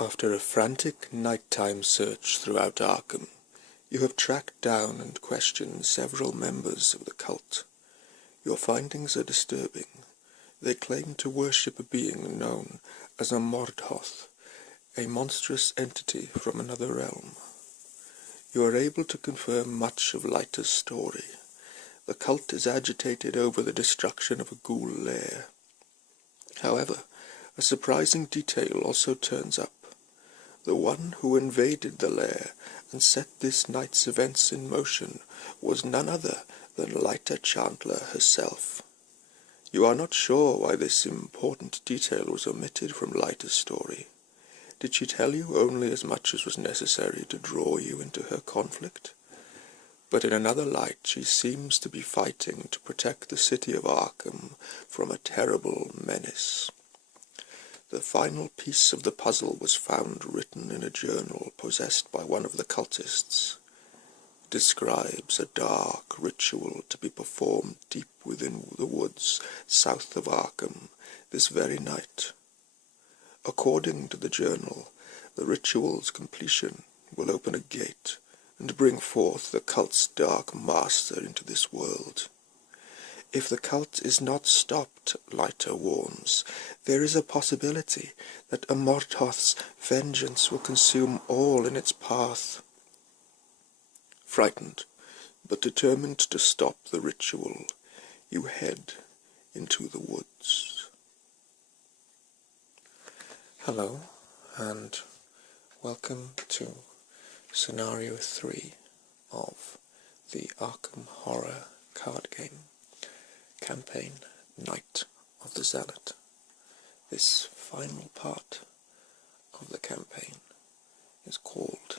After a frantic nighttime search throughout Arkham, you have tracked down and questioned several members of the cult. Your findings are disturbing. They claim to worship a being known as a Mordhoth, a monstrous entity from another realm. You are able to confirm much of Leiter's story. The cult is agitated over the destruction of a ghoul lair. However, a surprising detail also turns up. The one who invaded the lair and set this night's events in motion was none other than Leiter Chandler herself. You are not sure why this important detail was omitted from Leiter's story. Did she tell you only as much as was necessary to draw you into her conflict? But in another light she seems to be fighting to protect the city of Arkham from a terrible menace. The final piece of the puzzle was found written in a journal possessed by one of the cultists. It describes a dark ritual to be performed deep within the woods south of Arkham this very night. According to the journal, the ritual's completion will open a gate and bring forth the cult's dark master into this world. If the cult is not stopped, Leiter warns, there is a possibility that a Mordhoth's vengeance will consume all in its path. Frightened, but determined to stop the ritual, you head into the woods. Hello, and welcome to Scenario 3 of the Arkham Horror card game campaign, Night of the Zealot. This final part of the campaign is called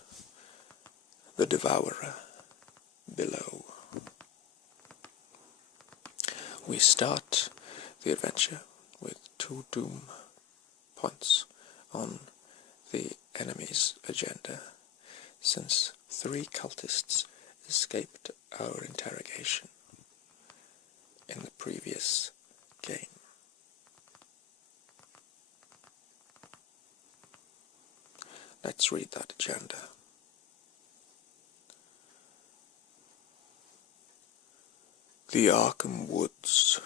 the Devourer Below. We start the adventure with 2 doom points on the enemy's agenda, since 3 cultists escaped our interrogation in the previous game. Let's read that agenda. The Arkham Woods.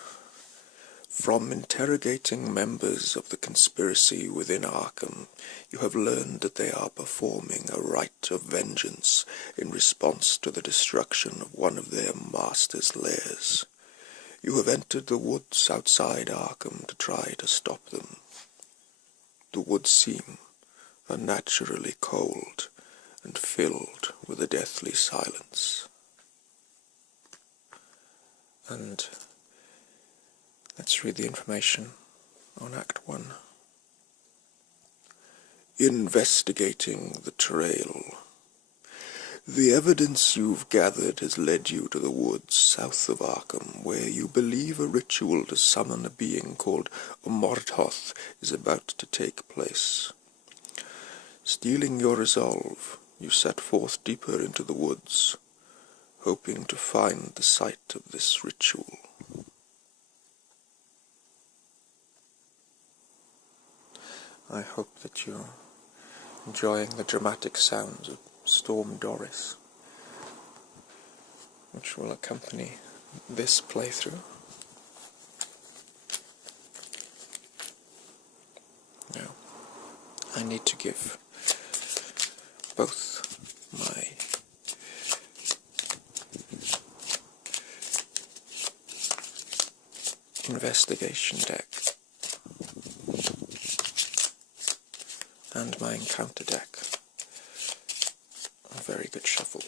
From interrogating members of the conspiracy within Arkham, you have learned that they are performing a rite of vengeance in response to the destruction of one of their master's lairs. You have entered the woods outside Arkham to try to stop them. The woods seem unnaturally cold and filled with a deathly silence. And let's read the information on Act 1. Investigating the trail. The evidence you've gathered has led you to the woods south of Arkham, where you believe a ritual to summon a being called a Mordhoth is about to take place. Steeling your resolve, you set forth deeper into the woods, hoping to find the site of this ritual. I hope that you're enjoying the dramatic sounds of Storm Doris, which will accompany this playthrough. Now, I need to give both my investigation deck and my encounter deck a very good shuffle.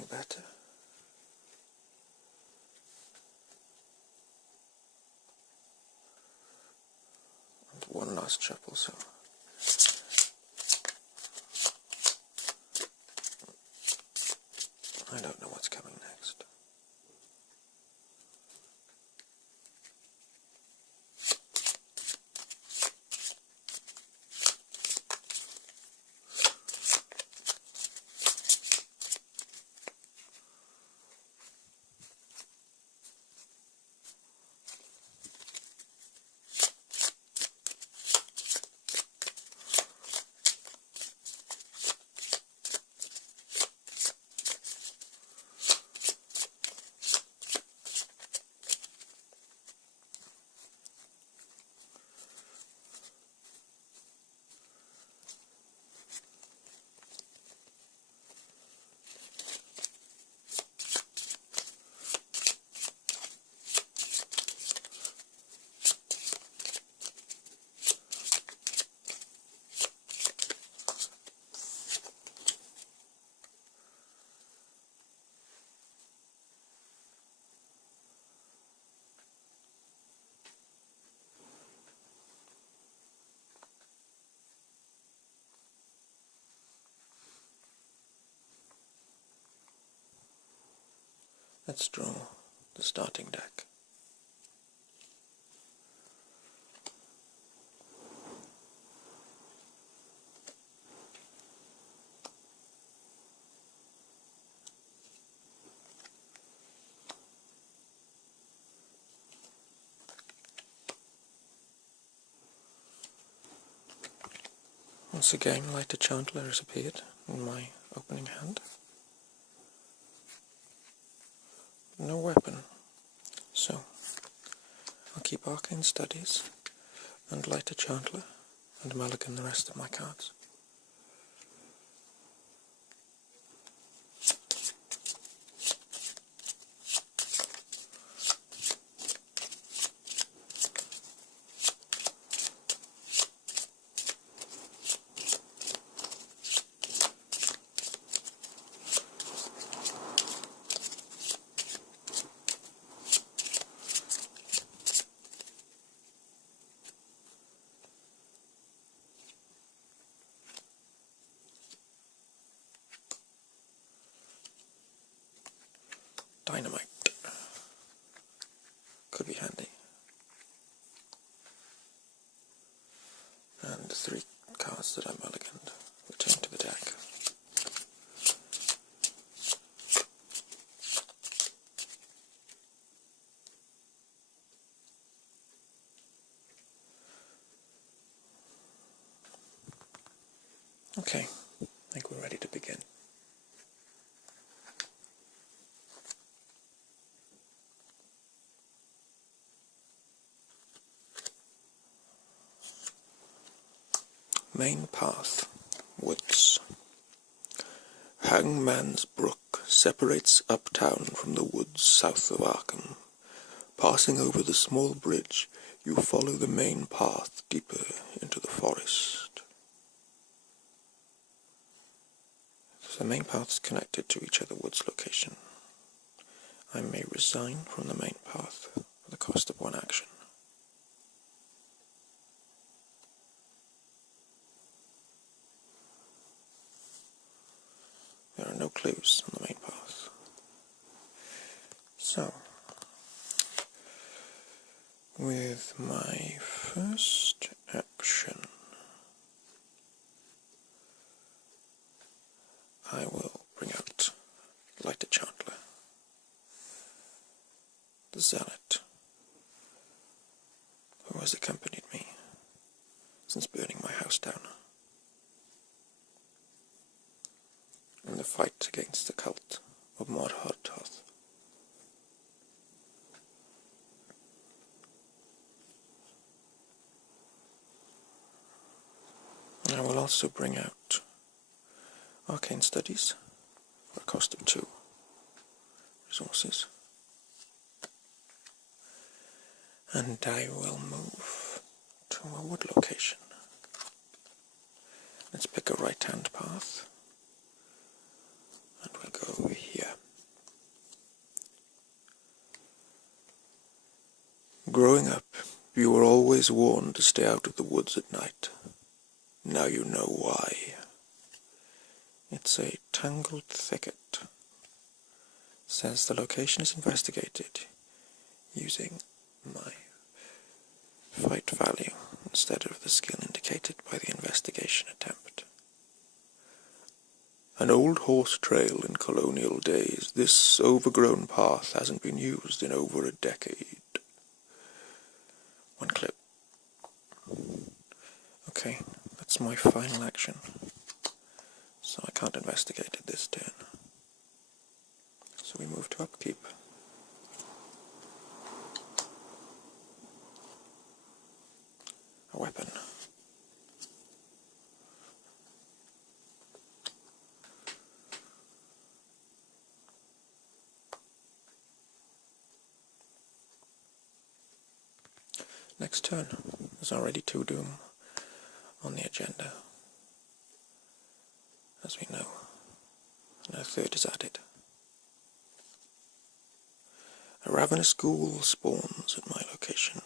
looking better. And one last shuffle, so I don't know what's coming next. Let's draw the starting deck. Once again, Lighter Chandler has appeared in my opening hand. No weapon, so I'll keep Arcane Studies and Lighter Chandler and mulligan the rest of my cards. Dynamite could be handy. And 3 cards that I mulliganed return to the deck. Okay, I think we're ready to begin. Main path, woods. Hangman's Brook separates uptown from the woods south of Arkham. Passing over the small bridge, you follow the main path deeper into the forest. So the main paths connected to each other woods location. I may resign from the main path for the cost of 1 action. There are no clues on the main path. So, with my first action, I will bring out Lighter Chandler, the Zealot, who has accompanied me since burning my house down. In the fight against the cult of Mordhortoth. I will also bring out Arcane Studies for a cost of 2 resources. And I will move to a wood location. Let's pick a right-hand path. And we'll go here. Growing up, you were always warned to stay out of the woods at night. Now you know why. It's a tangled thicket. Says the location is investigated using my fight value instead of the skill indicated by the investigation attempt. An old horse trail in colonial days, this overgrown path hasn't been used in over a decade. One clip. Okay, that's my final action. So I can't investigate it this turn. So we move to upkeep. A weapon. Next turn, there's already 2 doom on the agenda, as we know, and a 3rd is added. A ravenous ghoul spawns at my location.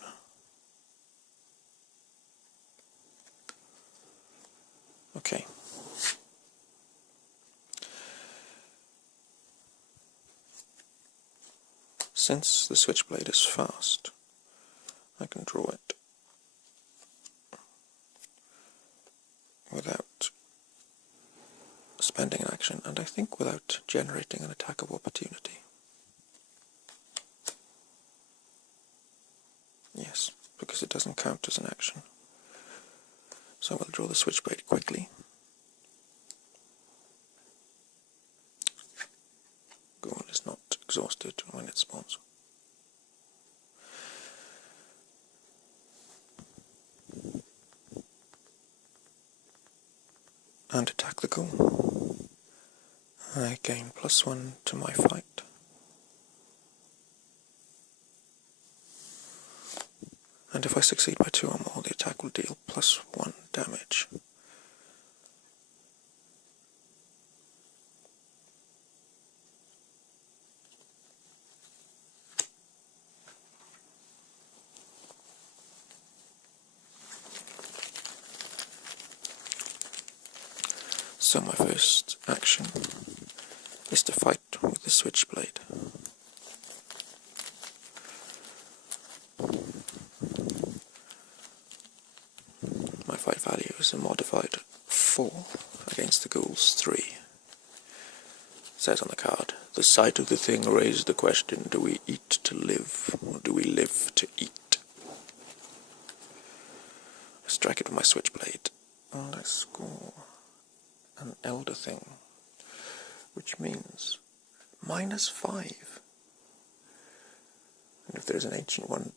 Okay. Since the switchblade is fast, I can draw it without spending an action, and I think without generating an attack of opportunity. Yes, because it doesn't count as an action. So I'll draw the switchblade quickly. Ghoul is not exhausted when it spawns. And attack the ghoul. I gain +1 to my fight. And if I succeed by 2 or more, the attack will deal +1 damage. So my first action is to fight with the switchblade. My fight value is a modified 4 against the ghoul's 3. It says on the card, the sight of the thing raised the question, do we eat to live, or do we live to eat? I strike it with my switchblade, and I score an elder thing, which means -5. And if there's an ancient one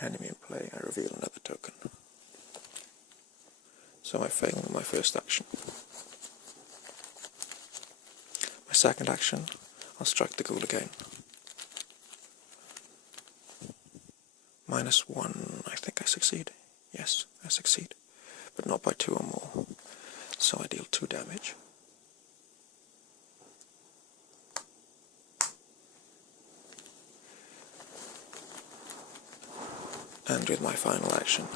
enemy in play, I reveal another token. So I fail my first action. My second action, I'll strike the ghoul again. -1, I think I succeed. Yes, I succeed, but not by 2 or more. So I deal 2 damage. And with my final action,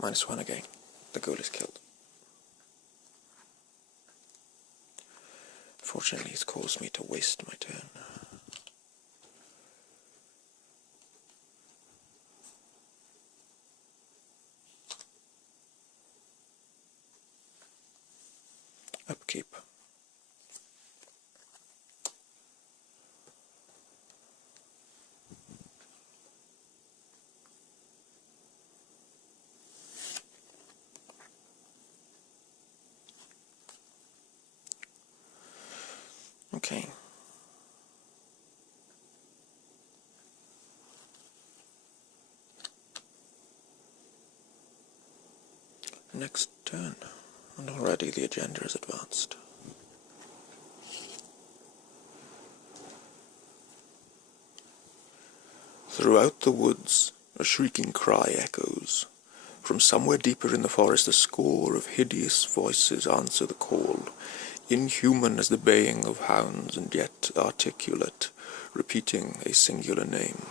-1 again. The ghoul is killed. Fortunately, it's caused me to waste my turn. Upkeep. Okay. Next turn, and already the agenda is advanced. Throughout the woods, a shrieking cry echoes. From somewhere deeper in the forest, a score of hideous voices answer the call, inhuman as the baying of hounds and yet articulate, repeating a singular name.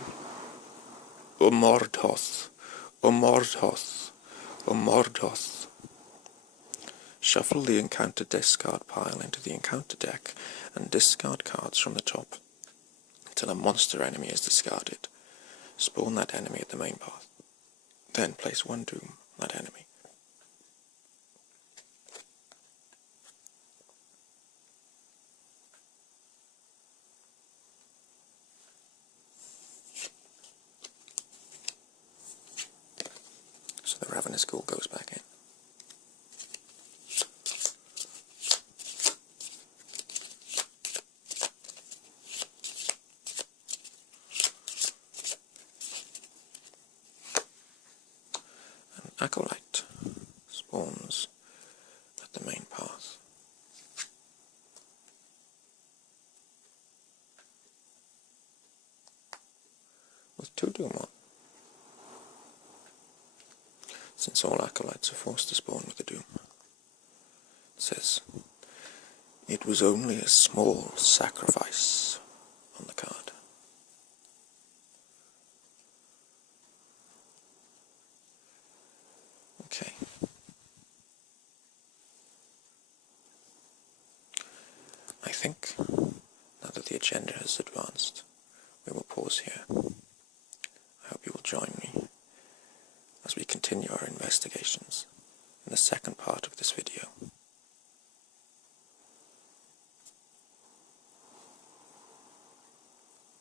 Umordhoth, Umordhoth, Umordhoth. Shuffle the encounter discard pile into the encounter deck and discard cards from the top until a monster enemy is discarded. Spawn that enemy at the main path. Then place one doom on that enemy. So the Ravenous Ghoul goes back in. Acolyte spawns at the main path. With 2 doom on. Since all acolytes are forced to spawn with a doom. It says, it was only a small sacrifice on the card. Okay. I think, now that the agenda has advanced, we will pause here. I hope you will join me as we continue our investigations in the second part of this video.